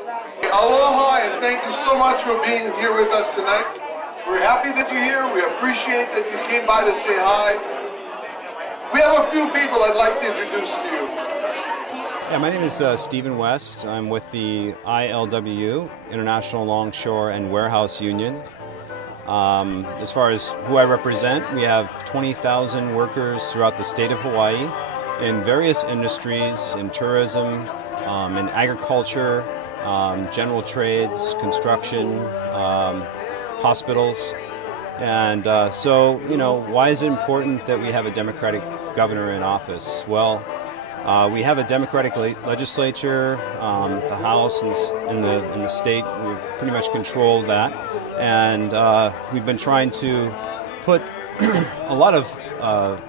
Aloha, and thank you so much for being here with us tonight. We're happy that you're here. We appreciate that you came by to say hi. We have a few people I'd like to introduce to you. Yeah, my name is Stephen West. I'm with the ILWU, International Longshore and Warehouse Union. As far as who I represent, we have 20,000 workers throughout the state of Hawaii in various industries, in tourism, in agriculture, general trades, construction, hospitals. And so, you know, why is it important that we have a Democratic governor in office? Well, we have a Democratic legislature, the House and the state. We pretty much control that, and we've been trying to put a lot of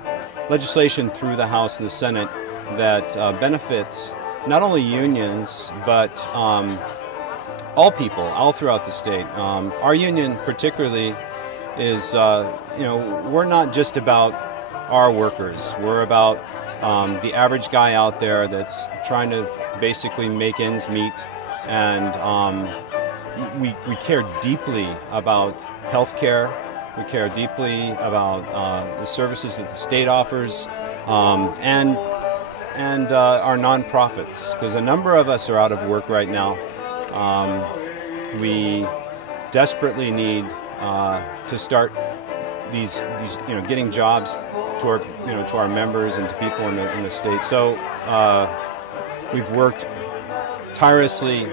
legislation through the House and the Senate that benefits not only unions but all people all throughout the state. Our union particularly is, you know, we're not just about our workers. We're about the average guy out there that's trying to basically make ends meet, and we care deeply about health care. We care deeply about the services that the state offers, and our nonprofits, because a number of us are out of work right now. We desperately need to start these you know, getting jobs to our, you know, to our members and to people in the state. So we've worked tirelessly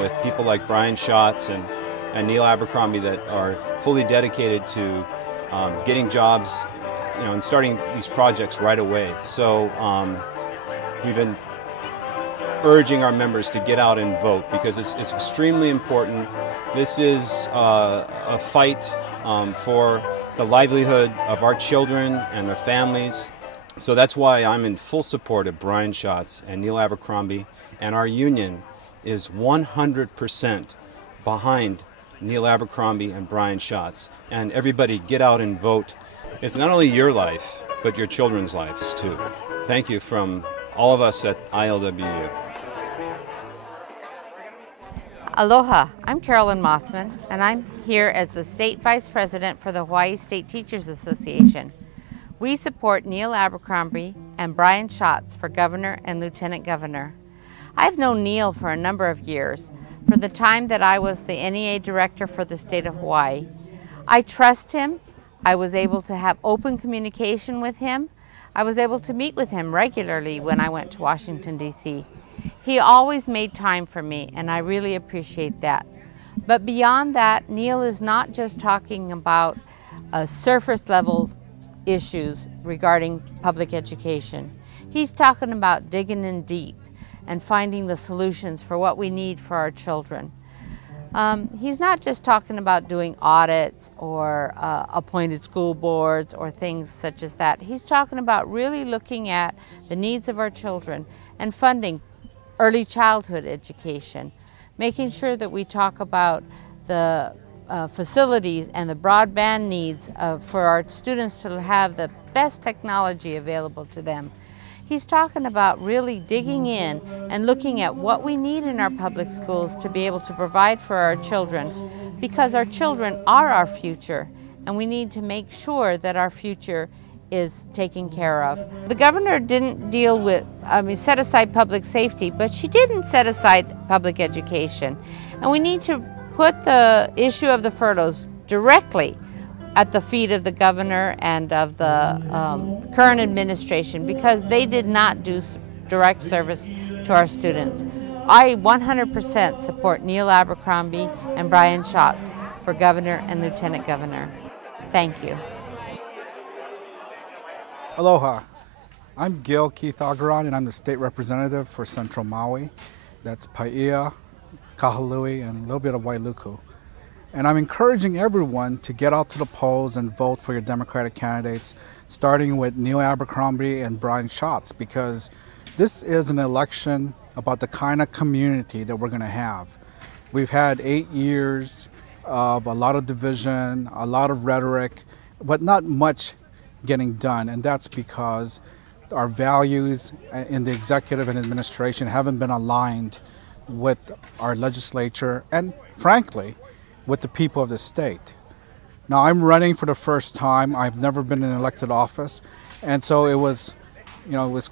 with people like Brian Schatz and Neil Abercrombie that are fully dedicated to getting jobs, you know, and starting these projects right away. So we've been urging our members to get out and vote because it's extremely important. This is a fight for the livelihood of our children and their families. So that's why I'm in full support of Brian Schatz and Neil Abercrombie, and our union is 100% behind Neil Abercrombie and Brian Schatz. And everybody get out and vote. It's not only your life, but your children's lives too. Thank you from all of us at ILWU. Aloha, I'm Karolyn Mossman, and I'm here as the State Vice President for the Hawaii State Teachers Association. We support Neil Abercrombie and Brian Schatz for Governor and Lieutenant Governor. I've known Neil for a number of years, from the time that I was the NEA Director for the state of Hawaii. I trust him. I was able to have open communication with him. I was able to meet with him regularly when I went to Washington, D.C. He always made time for me, and I really appreciate that. But beyond that, Neil is not just talking about surface level issues regarding public education. He's talking about digging in deep and finding the solutions for what we need for our children. He's not just talking about doing audits or appointed school boards or things such as that. He's talking about really looking at the needs of our children and funding early childhood education, making sure that we talk about the facilities and the broadband needs for our students to have the best technology available to them. He's talking about really digging in and looking at what we need in our public schools to be able to provide for our children, because our children are our future, and we need to make sure that our future is taken care of. The governor didn't deal with, set aside public safety, but she didn't set aside public education. And we need to put the issue of the furloughs directly at the feet of the governor and of the current administration, because they did not do direct service to our students. I 100% support Neil Abercrombie and Brian Schatz for governor and lieutenant governor. Thank you. Aloha, I'm Gil Keith-Agaran, and I'm the state representative for Central Maui. That's Paia, Kahului, and a little bit of Wailuku. And I'm encouraging everyone to get out to the polls and vote for your Democratic candidates, starting with Neil Abercrombie and Brian Schatz, because this is an election about the kind of community that we're going to have. We've had 8 years of a lot of division, a lot of rhetoric, but not much getting done, and that's because our values in the executive and administration haven't been aligned with our legislature and, frankly, with the people of the state. Now, I'm running for the first time. I've never been in elected office, and so it was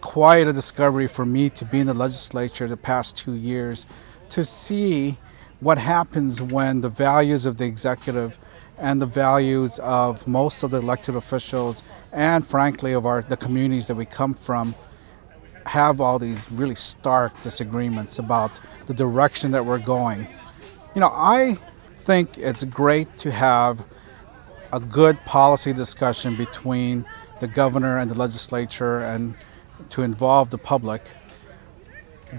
quite a discovery for me to be in the legislature the past 2 years to see what happens when the values of the executive and the values of most of the elected officials and, frankly, of the communities that we come from have all these really stark disagreements about the direction that we're going. I think it's great to have a good policy discussion between the governor and the legislature and to involve the public.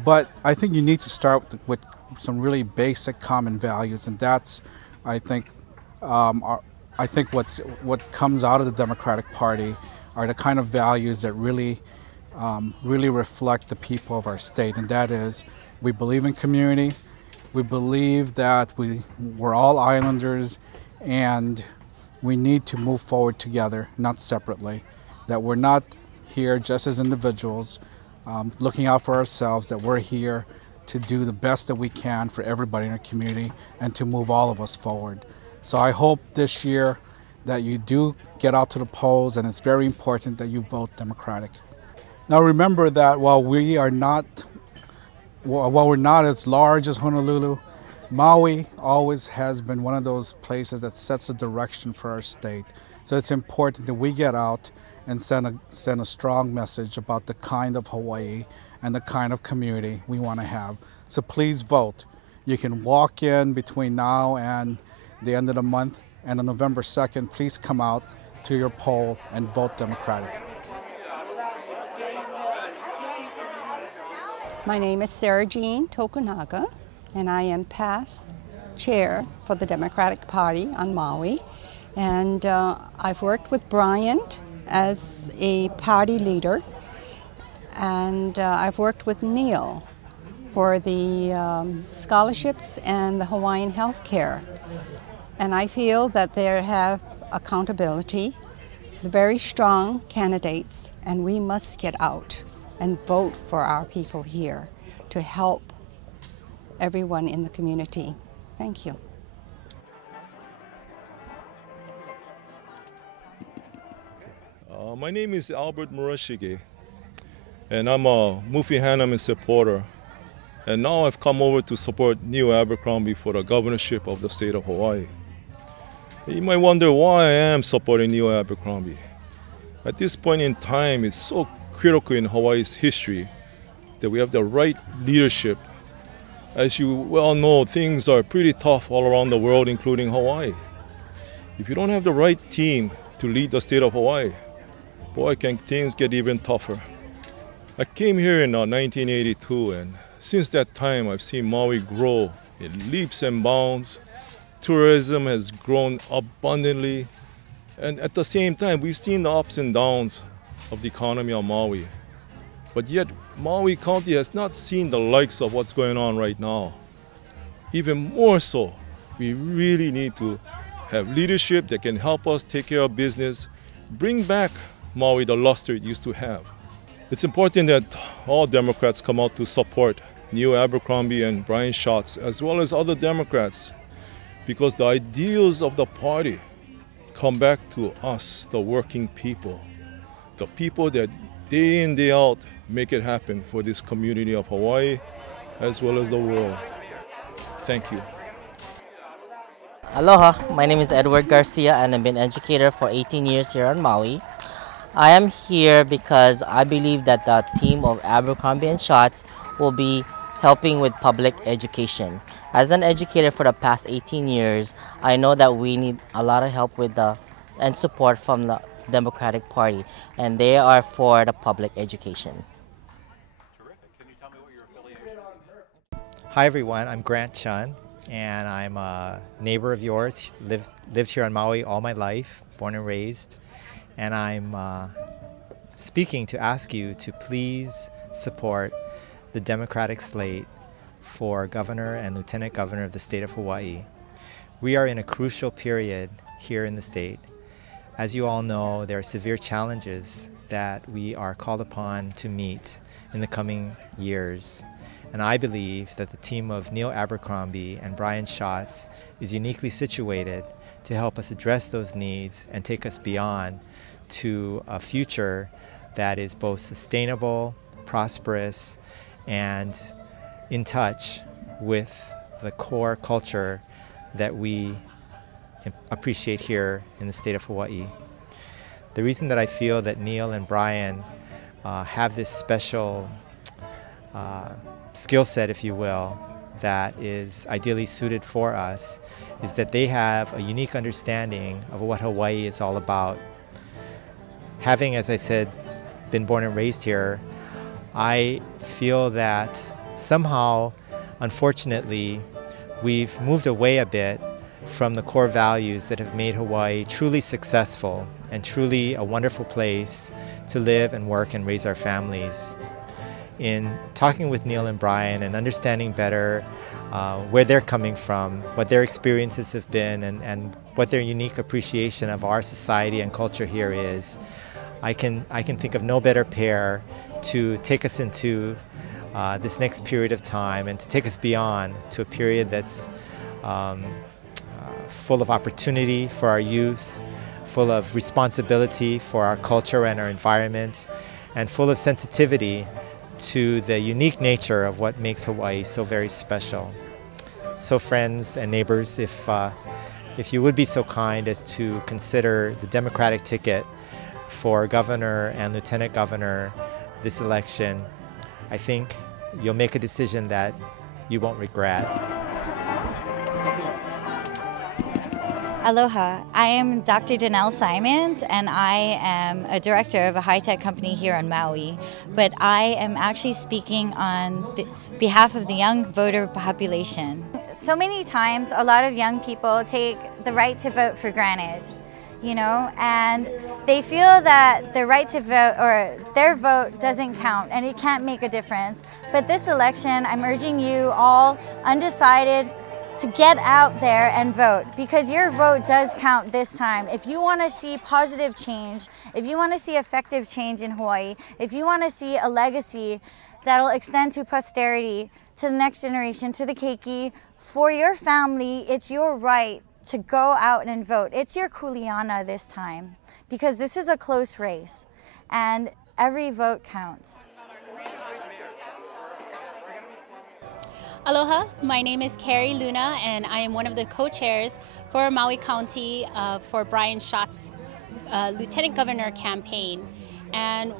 But I think you need to start with some really basic common values, and that's, I think, what comes out of the Democratic Party are the kind of values that really reflect the people of our state, and that is, we believe in community, we believe that we're all islanders, and we need to move forward together, not separately, that we're not here just as individuals looking out for ourselves, that we're here to do the best that we can for everybody in our community and to move all of us forward. So I hope this year that you do get out to the polls, and it's very important that you vote Democratic. Now remember that while we're not as large as Honolulu, Maui always has been one of those places that sets a direction for our state. So it's important that we get out and send a strong message about the kind of Hawaii and the kind of community we want to have. So please vote. You can walk in between now and the end of the month, and on November 2nd, please come out to your poll and vote Democratic. My name is Sarajean Tokunaga, and I am past chair for the Democratic Party on Maui. And I've worked with Bryant as a party leader, and I've worked with Neil for the scholarships and the Hawaiian health care. And I feel that they have accountability, very strong candidates, and we must get out and vote for our people here to help everyone in the community. Thank you. My name is Albert Murashige, and I'm a Mufi Hanneman supporter. And now I've come over to support Neil Abercrombie for the governorship of the state of Hawaii. You might wonder why I am supporting Neil Abercrombie. At this point in time, it's so critical in Hawaii's history that we have the right leadership. As you well know, things are pretty tough all around the world, including Hawaii. If you don't have the right team to lead the state of Hawaii, boy, can things get even tougher. I came here in 1982, and since that time, I've seen Maui grow in leaps and bounds. Tourism has grown abundantly, and at the same time, we've seen the ups and downs of the economy on Maui. But yet, Maui County has not seen the likes of what's going on right now. Even more so, we really need to have leadership that can help us take care of business, bring back Maui the luster it used to have. It's important that all Democrats come out to support Neil Abercrombie and Brian Schatz, as well as other Democrats, because the ideals of the party come back to us, the working people, the people that day in, day out make it happen for this community of Hawaii, as well as the world. Thank you. Aloha, my name is Edward Garcia, and I've been an educator for 18 years here on Maui. I am here because I believe that the team of Abercrombie and Schatz will be helping with public education. As an educator for the past 18 years, I know that we need a lot of help with and support from the Democratic Party, and they are for the public education. Terrific. Can you tell me what your affiliation is? Hi everyone, I'm Grant Chun, and I'm a neighbor of yours. Lived here on Maui all my life, born and raised. And I'm speaking to ask you to please support the Democratic slate for Governor and Lieutenant Governor of the state of Hawaii. We are in a crucial period here in the state. As you all know, there are severe challenges that we are called upon to meet in the coming years. And I believe that the team of Neil Abercrombie and Brian Schatz is uniquely situated to help us address those needs and take us beyond to a future that is both sustainable, prosperous, and in touch with the core culture that we appreciate here in the state of Hawaii. The reason that I feel that Neil and Brian have this special skill set, if you will, that is ideally suited for us is that they have a unique understanding of what Hawaii is all about. Having, as I said, been born and raised here, I feel that somehow, unfortunately, we've moved away a bit from the core values that have made Hawaii truly successful and truly a wonderful place to live and work and raise our families. In talking with Neil and Brian and understanding better where they're coming from, what their experiences have been, and what their unique appreciation of our society and culture here is, I can think of no better pair to take us into this next period of time and to take us beyond to a period that's full of opportunity for our youth, full of responsibility for our culture and our environment, and full of sensitivity to the unique nature of what makes Hawaii so very special. So friends and neighbors, if you would be so kind as to consider the Democratic ticket for governor and lieutenant governor this election, I think you'll make a decision that you won't regret. Aloha, I am Dr. Deanelle Symonds, and I am a director of a high-tech company here on Maui, but I am actually speaking on behalf of the young voter population. So many times, a lot of young people take the right to vote for granted, you know, and they feel that the right to vote or their vote doesn't count and it can't make a difference. But this election, I'm urging you all undecided to get out there and vote, because your vote does count this time. If you want to see positive change, if you want to see effective change in Hawaii, if you want to see a legacy that'll extend to posterity, to the next generation, to the keiki, for your family, it's your right to go out and vote. It's your kuleana this time, because this is a close race and every vote counts. Aloha, my name is Carey Luna, and I am one of the co-chairs for Maui County for Brian Schatz Lieutenant Governor campaign. And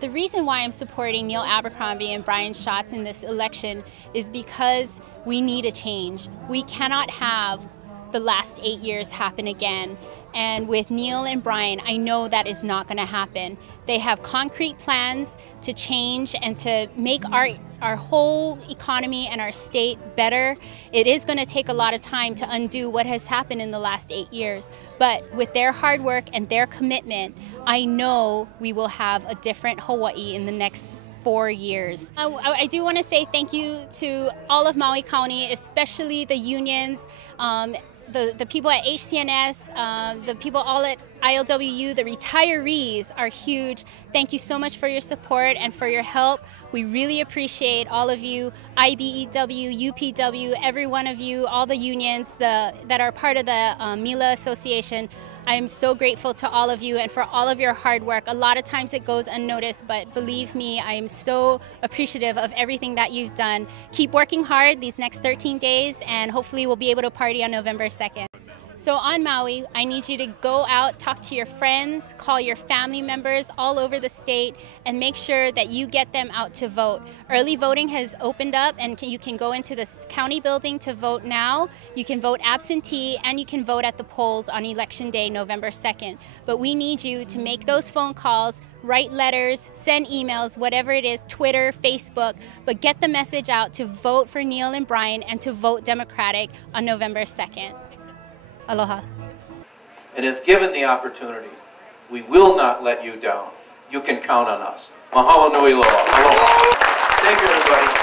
the reason why I'm supporting Neil Abercrombie and Brian Schatz in this election is because we need a change. We cannot have the last 8 years happen again. And with Neil and Brian, I know that is not going to happen. They have concrete plans to change and to make our whole economy and our state better. It is going to take a lot of time to undo what has happened in the last 8 years. But with their hard work and their commitment, I know we will have a different Hawaii in the next 4 years. I do want to say thank you to all of Maui County, especially the unions, the people at HCNS, the people all at ILWU, the retirees are huge. Thank you so much for your support and for your help. We really appreciate all of you, IBEW, UPW, every one of you, all the unions that are part of the MILA Association. I am so grateful to all of you and for all of your hard work. A lot of times it goes unnoticed, but believe me, I am so appreciative of everything that you've done. Keep working hard these next 13 days, and hopefully we'll be able to party on November 2nd. So on Maui, I need you to go out, talk to your friends, call your family members all over the state, and make sure that you get them out to vote. Early voting has opened up, and you can go into the county building to vote now. You can vote absentee, and you can vote at the polls on Election Day, November 2nd. But we need you to make those phone calls, write letters, send emails, whatever it is, Twitter, Facebook, but get the message out to vote for Neil and Brian and to vote Democratic on November 2nd. Aloha. And if given the opportunity, we will not let you down. You can count on us. Mahalo nui loa. Aloha. Thank you, everybody.